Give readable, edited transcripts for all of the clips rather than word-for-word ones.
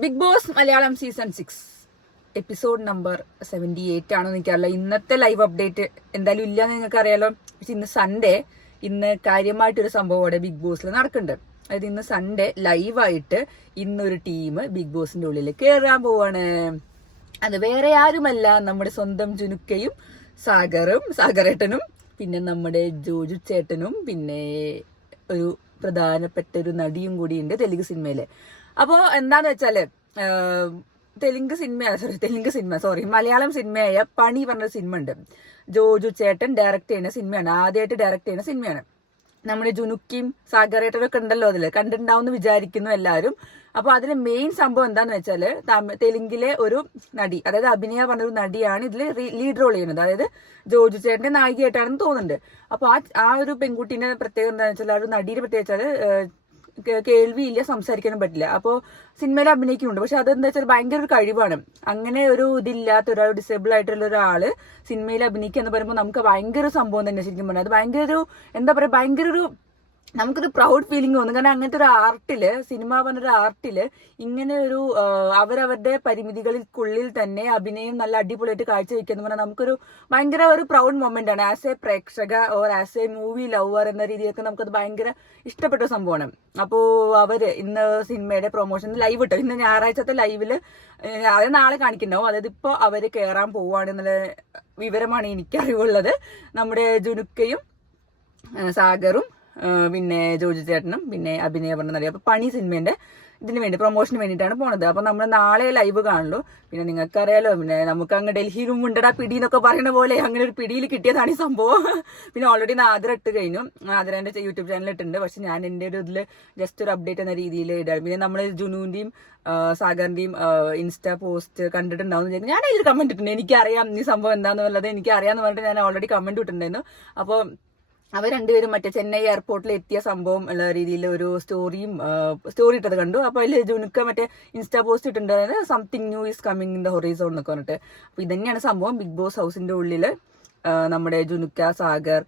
Big boss Malayalam season 6 episode number 78 ആണെന്ന് എനിക്കറിയില്ല. ഇന്നത്തെ ലൈവ് അപ്ഡേറ്റ് എന്തായാലും ഇല്ലാന്ന് നിങ്ങൾക്ക് അറിയാലോ. പക്ഷെ ഇന്ന് സൺഡേ, ഇന്ന് കാര്യമായിട്ടൊരു സംഭവം അവിടെ ബിഗ് ബോസിൽ നടക്കുന്നുണ്ട്. അതായത് ഇന്ന് സൺഡേ ലൈവായിട്ട് ഇന്നൊരു ടീം ബിഗ് ബോസിന്റെ ഉള്ളിൽ കയറാൻ പോവാണ്. അത് വേറെ ആരുമല്ല, നമ്മുടെ സ്വന്തം ജുനുക്കയും സാഗറേട്ടനും പിന്നെ നമ്മുടെ ജോജു ചേട്ടനും പിന്നെ ഒരു പ്രധാനപ്പെട്ട ഒരു നടിയും കൂടിയുണ്ട് തെലുങ്ക് സിനിമയില്. അപ്പോ എന്താന്ന് വെച്ചാല് മലയാളം സിനിമയായ പണി പറഞ്ഞ സിനിമ ഉണ്ട്. ജോജു ചേട്ടൻ ഡയറക്ട് ചെയ്യുന്ന സിനിമയാണ്, ആദ്യമായിട്ട് ഡയറക്ട് ചെയ്യുന്ന സിനിമയാണ്. നമ്മുടെ ജുനുക്കിയും സാഗറേട്ടനൊക്കെ ഉണ്ടല്ലോ, അതില് കണ്ടിട്ടുണ്ടാവും വിചാരിക്കുന്നു എല്ലാവരും. അപ്പൊ അതിലെ മെയിൻ സംഭവം എന്താന്ന് വെച്ചാല് തെലുങ്കിലെ ഒരു നടി, അതായത് അഭിനയ പറഞ്ഞൊരു നടിയാണ് ഇതിൽ ലീഡ് റോൾ ചെയ്യുന്നത്. അതായത് ജോജു ചേട്ടന്റെ നായികയായിട്ടാണെന്ന് തോന്നുന്നുണ്ട്. അപ്പൊ ആ ഒരു പെൺകുട്ടീന്റെ പ്രത്യേകത എന്താണെന്ന് വെച്ചാൽ, ആ ഒരു നടിയുടെ പ്രത്യേകിച്ചാല് കേൾവിയില്ല, സംസാരിക്കാനും പറ്റില്ല. അപ്പോൾ സിനിമയിൽ അഭിനയിക്കുന്നുണ്ട്. പക്ഷെ അതെന്താ വെച്ചാൽ ഭയങ്കര ഒരു കഴിവാണ്. അങ്ങനെ ഒരു ഇതില്ലാത്ത ഒരാൾ, ഡിസേബിൾ ആയിട്ടുള്ള ഒരാള് സിനിമയിൽ അഭിനയിക്കുക എന്ന് പറയുമ്പോൾ നമുക്ക് ഭയങ്കര സംഭവം തന്നെ. ശരിക്കും പറഞ്ഞാൽ അത് ഭയങ്കര ഒരു എന്താ പറയാ, ഭയങ്കര ഒരു നമുക്കൊരു പ്രൗഡ് ഫീലിംഗ് തോന്നും. കാരണം അങ്ങനത്തെ ഒരു ആർട്ടില്, സിനിമ പറഞ്ഞൊരു ആർട്ടില് ഇങ്ങനെ ഒരു അവരവരുടെ പരിമിതികൾക്കുള്ളിൽ തന്നെ അഭിനയം നല്ല അടിപൊളിയായിട്ട് കാഴ്ചവെക്കുക എന്ന് പറഞ്ഞാൽ നമുക്കൊരു ഭയങ്കര ഒരു പ്രൗഡ് മൊമെന്റ് ആണ്. ആസ് എ പ്രേക്ഷക or as A movie lover എന്ന രീതിയിലൊക്കെ നമുക്കത് ഭയങ്കര ഇഷ്ടപ്പെട്ട സംഭവമാണ്. അപ്പോ അവര് ഇന്ന് സിനിമയുടെ പ്രൊമോഷൻ ലൈവ് ഇട്ടു. ഇന്ന് ഞായറാഴ്ചത്തെ ലൈവില് അത് നാളെ കാണിക്കുന്നുണ്ടാവും. അതായത് ഇപ്പൊ അവര് കയറാൻ പോവാണെന്നുള്ള വിവരമാണ് എനിക്കറിവുള്ളത്. നമ്മുടെ ജുനുക്കയും സാഗറും പിന്നെ ജോജു ചേട്ടനും പിന്നെ അഭിനയ പറഞ്ഞ. അപ്പൊ പണി സിനിമേന്റെ ഇതിന് വേണ്ടി പ്രൊമോഷന് വേണ്ടിയിട്ടാണ് പോണത്. അപ്പൊ നമ്മൾ നാളെ ലൈവ് കാണുള്ളൂ. പിന്നെ നിങ്ങൾക്കറിയാലോ, പിന്നെ നമുക്ക് അങ്ങ് ഡൽഹിയിലും ഉണ്ടടാ പിടി എന്നൊക്കെ പറയുന്ന പോലെ അങ്ങനെ ഒരു പിടിയിൽ കിട്ടിയതാണ് ഈ സംഭവം. പിന്നെ ഓൾറെഡി നാദര ഇട്ട് കഴിഞ്ഞു, നാദര എന്റെ യൂട്യൂബ് ചാനൽ ഇട്ടുണ്ട്. പക്ഷെ ഞാൻ എന്റെ ഒരു ഇതില് ജസ്റ്റ് ഒരു അപ്ഡേറ്റ് എന്ന രീതിയിൽ ഇടാണ്. പിന്നെ നമ്മൾ ജുനുവിന്റെയും സാഗറിന്റെയും ഇൻസ്റ്റാ പോസ്റ്റ് കണ്ടിട്ടുണ്ടാവും. ഞാൻ അതിൽ കമന്റ് ഇട്ടിട്ടുണ്ട്, എനിക്കറിയാം ഈ സംഭവം എന്താണെന്നുള്ളത്, എനിക്ക് അറിയാന്ന് പറഞ്ഞിട്ട് ഞാൻ ഓൾറെഡി കമന്റ് ഇട്ടിട്ടുണ്ടായിരുന്നു. അപ്പൊ അവർ രണ്ടുപേരും മറ്റേ ചെന്നൈ എയർപോർട്ടിൽ എത്തിയ സംഭവം ഉള്ള രീതിയിൽ ഒരു സ്റ്റോറി ഇട്ടത് കണ്ടു. അപ്പൊ അതിൽ ജുനുക്ക മറ്റേ ഇൻസ്റ്റാ പോസ്റ്റ് ഇട്ടിട്ടുണ്ടായത് something new is coming in the horizon എന്നൊക്കെ പറഞ്ഞിട്ട്. അപ്പൊ ഇതന്നെയാണ് സംഭവം. ബിഗ് ബോസ് ഹൗസിന്റെ ഉള്ളില് നമ്മുടെ ജുനുക്ക, സാഗർ,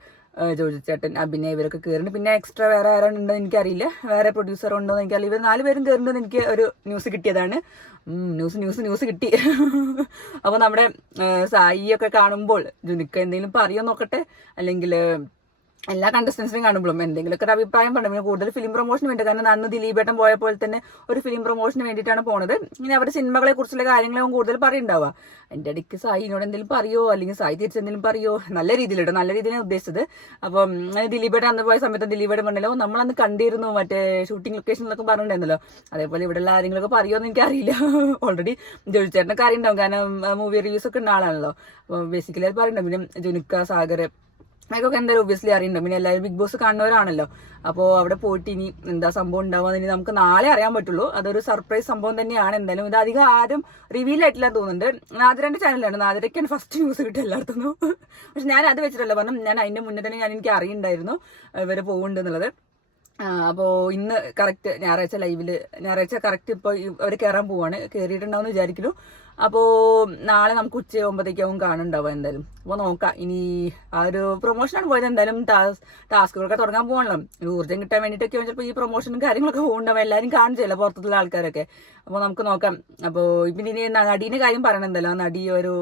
ജോജു ചേട്ടൻ, അഭിനയ ഇവരൊക്കെ കയറുന്നുണ്ട്. പിന്നെ എക്സ്ട്രാ വേറെ ആരാണെന്ന് എനിക്കറിയില്ല, വേറെ പ്രൊഡ്യൂസർ ഉണ്ടോ എന്ന് എനിക്കറിയില്ല. ഇവർ 4 പേരും കയറുന്നുണ്ടെന്ന് എനിക്ക് ഒരു ന്യൂസ് കിട്ടിയതാണ്. ന്യൂസ് കിട്ടി. അപ്പൊ നമ്മുടെ സായിയൊക്കെ കാണുമ്പോൾ ജുനുക്ക എന്തെങ്കിലും പറയോ നോക്കട്ടെ, അല്ലെങ്കിൽ എല്ലാ കണ്ടസ്റ്റൻസിനും കാണുമ്പോഴും എന്തെങ്കിലുമൊക്കെ ഒരു അഭിപ്രായം പറഞ്ഞു. പിന്നെ കൂടുതൽ ഫിലിം പ്രൊമോഷന് വേണ്ടി, കാരണം അന്ന് ദിലീപേട്ടൻ പോയ പോലെ തന്നെ ഒരു ഫിലിം പ്രൊമോഷന് വേണ്ടിയിട്ടാണ് പോണത്. ഇനി അവരുടെ സിനിമകളെ കുറിച്ചുള്ള കാര്യങ്ങളും കൂടുതൽ പറയുണ്ടാവുക. എന്റെ ഇടയ്ക്ക് സായിനോട് എന്തെങ്കിലും പറയോ, അല്ലെങ്കിൽ സായി തിരിച്ചെന്തെങ്കിലും പറയോ, നല്ല രീതിയിലിട്ടോ, നല്ല രീതിയിലാണ് ഉദ്ദേശിച്ചത്. അപ്പം ദിലീപേട്ടൻ അന്ന് പോയ സമയത്ത് ദിലീപേട്ടൻ പറഞ്ഞല്ലോ, നമ്മളന്ന് കണ്ടിരുന്നു മറ്റേ ഷൂട്ടിംഗ് ലൊക്കേഷനിലൊക്കെ പറഞ്ഞിട്ടുണ്ടായിരുന്നല്ലോ. അതേപോലെ ഇവിടെയുള്ള ആരെങ്കിലുമൊക്കെ പറയുമോന്ന് എനിക്കറിയില്ല. ഓൾറെഡി ജോലിച്ചേട്ടനൊക്കെ അറിയുണ്ടാവും, കാരണം മൂവി റിവ്യൂസ് ഒക്കെ ഉള്ള ആളാണല്ലോ. അപ്പൊ ബേസിക്കലി അത് പറയുന്നുണ്ട്. പിന്നെ ജുനുക്ക, സാഗർ അതൊക്കെ എന്തായാലും ഒബ്വിയസ്ലി അറിയണ്ടാവും. പിന്നെ എല്ലാവരും ബിഗ് ബോസ് കാണുന്നവരാണല്ലോ. അപ്പോൾ അവിടെ പോയിട്ട് ഇനി എന്താ സംഭവം ഉണ്ടാവുക ഇനി നമുക്ക് നാളെ അറിയാൻ പറ്റുള്ളൂ. അതൊരു സർപ്രൈസ് സംഭവം തന്നെയാണ്. എന്തായാലും ഇത് അധികം ആരും റിവീൽ ആയിട്ടില്ല തോന്നുന്നുണ്ട്. നാദരന്റെ ചാനലാണ്, നാദരയ്ക്കാണ് ഫസ്റ്റ് ന്യൂസ് കിട്ടും എല്ലായിടത്തുനിന്നും. പക്ഷെ ഞാൻ അത് വെച്ചിട്ടല്ല പറഞ്ഞു, ഞാൻ അതിന്റെ മുന്നേ തന്നെ എനിക്ക് അറിയുന്നുണ്ടായിരുന്നു ഇവര് പോകുന്നുണ്ട് എന്നുള്ളത്. അപ്പോ ഇന്ന് കറക്റ്റ് ഞായറാഴ്ച കറക്റ്റ് ഇപ്പൊ അവര് കയറാൻ പോവാണ്, കയറിയിട്ടുണ്ടാവും വിചാരിക്കുന്നു. അപ്പോ നാളെ നമുക്ക് ഉച്ചയാകുമ്പോഴത്തേക്കാവും കാണുന്നുണ്ടാവും എന്തായാലും. അപ്പൊ നോക്കാം. ഇനി ആ ഒരു പ്രൊമോഷനാണ് പോയത്. എന്തായാലും ടാസ്കുകളൊക്കെ തുടങ്ങാൻ പോകണല്ലോ, ഊർജ്ജം കിട്ടാൻ വേണ്ടിയിട്ടൊക്കെ ചിലപ്പോൾ ഈ പ്രൊമോഷനും കാര്യങ്ങളൊക്കെ പോകുന്നുണ്ടാവും. എല്ലാവരും കാണിച്ചില്ല പുറത്തുള്ള ആൾക്കാരൊക്കെ. അപ്പൊ നമുക്ക് നോക്കാം. അപ്പോ പിന്നെ ഇനി നടീന്റെ കാര്യം പറയണം. എന്തായാലും ആ നടി ഒരു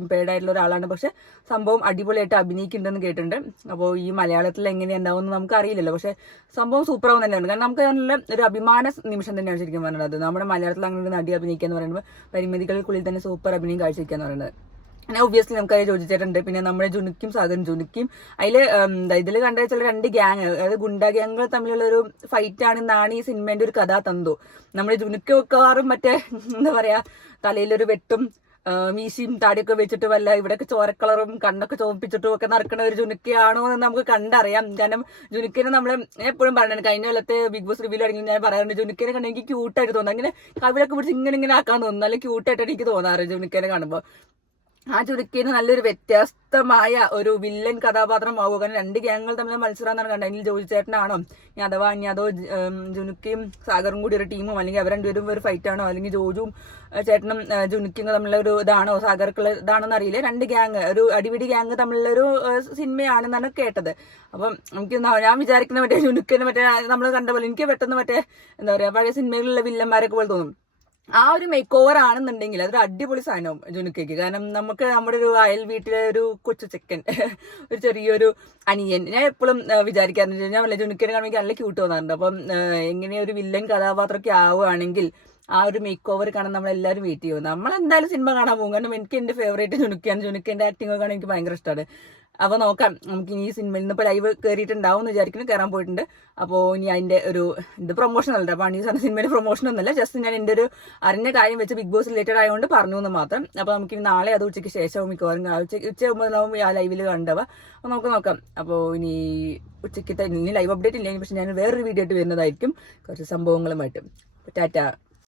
ഇമ്പയർഡ് ആയിട്ടുള്ള ഒരാളാണ്, പക്ഷെ സംഭവം അടിപൊളിയായിട്ട് അഭിനയിക്കുന്നുണ്ടെന്ന് കേട്ടിട്ടുണ്ട്. അപ്പോൾ ഈ മലയാളത്തിൽ എങ്ങനെയുണ്ടാവും എന്ന് നമുക്ക് അറിയില്ലല്ലോ. പക്ഷെ സംഭവം സൂപ്പർ ആവും തന്നെയാണ്. കാരണം നമുക്ക് നല്ല ഒരു അഭിമാന നിമിഷം തന്നെയാണ് ശരിക്കും പറയുന്നത്. നമ്മുടെ മലയാളത്തിൽ അങ്ങനെ ഒരു നടി അഭിനയിക്കുക എന്ന് പറയുമ്പോൾ പരിമിതികൾക്കുള്ളിൽ തന്നെ സൂപ്പർ അഭിനയം കാഴ്ചവെക്കുക എന്ന് പറയുന്നത്. പിന്നെ ഒബ്വിയസ്ലി നമുക്ക് ചോദിച്ചിട്ടുണ്ട്. പിന്നെ നമ്മുടെ ജുനുക്കും ജുനുക്കും അതില് ഇതിൽ കണ്ട ചില 2 ഗ്യാങ്, അതായത് ഗുണ്ട ഗ്യാങ്ങുകൾ തമ്മിലുള്ള ഒരു ഫൈറ്റ് ആണെന്നാണ് ഈ സിനിമേന്റെ ഒരു കഥാതന്തു. നമ്മുടെ ജുനുക്ക് വെക്കാറും മറ്റേ എന്താ പറയാ, തലയിലൊരു വെട്ടും മീശയും താടിയൊക്കെ വെച്ചിട്ട് വല്ല ഇവിടെയൊക്കെ ചോരക്കളറും കണ്ണൊക്കെ ചോപ്പിച്ചിട്ടും ഒക്കെ നടക്കുന്ന ഒരു ജുനുക്കയാണോ എന്ന് നമുക്ക് കണ്ടറിയാം. കാരണം ജുനുക്കിനെ നമ്മൾ എപ്പോഴും പറയുന്നത്, കഴിഞ്ഞ കൊല്ലത്തെ ബിഗ് ബോസ് റിവ്യൂ ആണെങ്കിൽ ഞാൻ പറയാറുണ്ട്, ജുനുക്കിനെ കണ്ടെങ്കിൽ എനിക്ക് ക്യൂട്ടായിട്ട് തോന്നുന്നു. അങ്ങനെ കവിളൊക്കെ പിടിച്ച് ഇങ്ങനെ ആക്കാൻ തോന്നുന്നു, നല്ല ക്യൂട്ടായിട്ടാണ് എനിക്ക് തോന്നാറ് ജുനുക്കിനെ കാണുമ്പോൾ. ആ ചുരുക്കിന് നല്ലൊരു വ്യത്യസ്തമായ ഒരു വില്ലൻ കഥാപാത്രമാവുക. കാരണം 2 ഗ്യാങ്ങുകൾ തമ്മിൽ മത്സരം എന്നാണ് കണ്ടത്. അതിൽ ജോജു ചേട്ടനാണോ ഇനി അതോ ജുനുക്കയും സാഗറും കൂടി ഒരു ടീമും, അല്ലെങ്കിൽ അവർ രണ്ടുപേരും ഒരു ഫൈറ്റ് ആണോ, അല്ലെങ്കിൽ ജോജുവും ചേട്ടനും ജുനുക്കും തമ്മിലുള്ള ഒരു ഇതാണോ, സാഗർക്കുള്ള ഇതാണോന്ന് അറിയില്ല. 2 ഗ്യാങ്, ഒരു അടിപിടി ഗ്യാങ് തമ്മിലുള്ള ഒരു സിനിമയാണെന്നാണ് കേട്ടത്. അപ്പം എനിക്ക് ഞാൻ വിചാരിക്കുന്ന മറ്റേ ജുനുക്കിന് മറ്റേ നമ്മൾ കണ്ട പോലെ എനിക്ക് പെട്ടെന്ന് മറ്റേ എന്താ പറയാ പഴയ സിനിമകളിലുള്ള വില്ലന്മാരൊക്കെ പോലെ തോന്നും. ആ ഒരു മേക്ക് ഓവർ ആണെന്നുണ്ടെങ്കിൽ അതൊരു അടിപൊളി സാധനവും ജുനുക്കയ്ക്ക്. കാരണം നമുക്ക് നമ്മുടെ ഒരു അയൽ വീട്ടിലെ ഒരു കൊച്ചു ചെക്കൻ ഒരു ചെറിയൊരു അനിയൻ, ഞാൻ എപ്പോഴും വിചാരിക്കാറുണ്ട്, ഞാൻ വല്ല ജുനുക്കനെ കാണുമ്പോൾ നല്ല ക്യൂട്ട് തോന്നാറുണ്ട്. അപ്പം എങ്ങനെ ഒരു വില്ലൻ കഥാപാത്രമൊക്കെ ആവുകയാണെങ്കിൽ ആ ഒരു മേക്ക് ഓവർ കാണാൻ നമ്മളെല്ലാവരും വെയിറ്റ് ചെയ്യും. നമ്മളെന്തായാലും സിനിമ കാണാൻ പോകും, കാരണം എനിക്ക് എന്റെ ഫേവറേറ്റ് ജുനുക്കയാണ്. ജുനുക്കന്റെ ആക്ടിംഗ് ഒക്കെ കാണാൻ എനിക്ക് ഭയങ്കര ഇഷ്ടമാണ്. അപ്പൊ നോക്കാം, നമുക്ക് ഇനി ഈ സിനിമയിൽ നിന്ന് ഇപ്പോൾ ലൈവ് കയറിയിട്ടുണ്ടാവും എന്ന് വിചാരിക്കുന്നു, കയറാൻ പോയിട്ടുണ്ട്. അപ്പോൾ ഇനി അതിന്റെ ഒരു ഇത് പ്രൊമോഷൻ അല്ല, അപ്പോൾ ഈ സിനിമയുടെ പ്രൊമോഷൻ ഒന്നുമല്ല, ജസ്റ്റ് ഞാൻ എൻ്റെ ഒരു അറിഞ്ഞ കാര്യം വെച്ച് ബിഗ് ബോസ് റിലേറ്റഡ് ആയതുകൊണ്ട് പറഞ്ഞു എന്ന് മാത്രം. അപ്പോൾ നമുക്ക് നാളെ അത് ഉച്ചയ്ക്ക് ശേഷവും മിക്കവാറും ഉച്ചയാകുമ്പോൾ ആ ലൈവിൽ കണ്ടവ. അപ്പോൾ നമുക്ക് നോക്കാം. അപ്പോൾ ഇനി ഉച്ചയ്ക്കത്തെ ഇനി ലൈവ് അപ്ഡേറ്റ് ഇല്ലെങ്കിൽ, പക്ഷെ ഞാൻ വേറൊരു വീഡിയോ ആയിട്ട് വരുന്നതായിരിക്കും കുറച്ച് സംഭവങ്ങളുമായിട്ട്. ടാറ്റ.